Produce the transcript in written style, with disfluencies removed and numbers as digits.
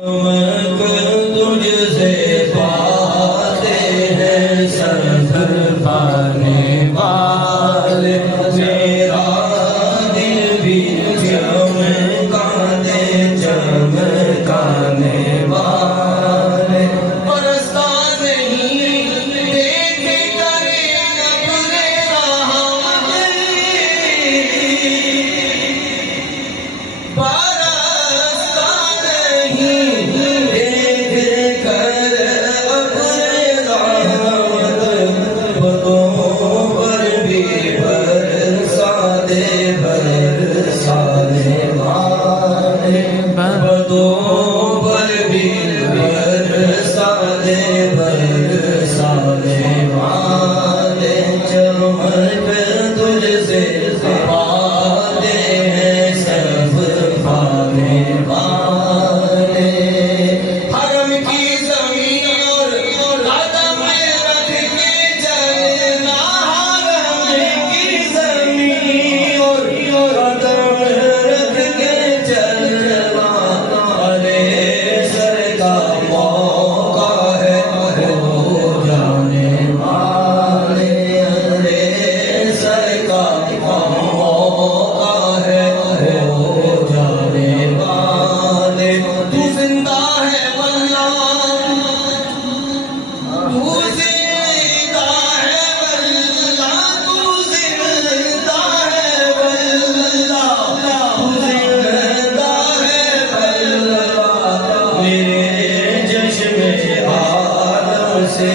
تجھ سے پاتے ہیں سب پانے والے، میرا دل بھی چمکانے چمکانے والے، برستا نہیں دیکھ کر اپنے رحمت، برستا نہیں دیکھ کر اپنے رحمت، بدوں پر بھی برسا دے والے، بدوں پر بھی برسا دے والے، چمک تجھ سے پاتے ہیں سب پانے والے، حرم کی زمین اور قدم رکھ کے چلنا، حرم کی زمین اور قدم رکھ کے چلنا، ارے سر کا موقع ہے ہو جانے والے، ارے سر کا موقع ہے ہو جانے والے، تو زندہ ہے واللہ، تو زندہ ہے واللہ، تو زندہ ہے واللہ، تو زندہ ہے واللہ، میرے چشم عالم سے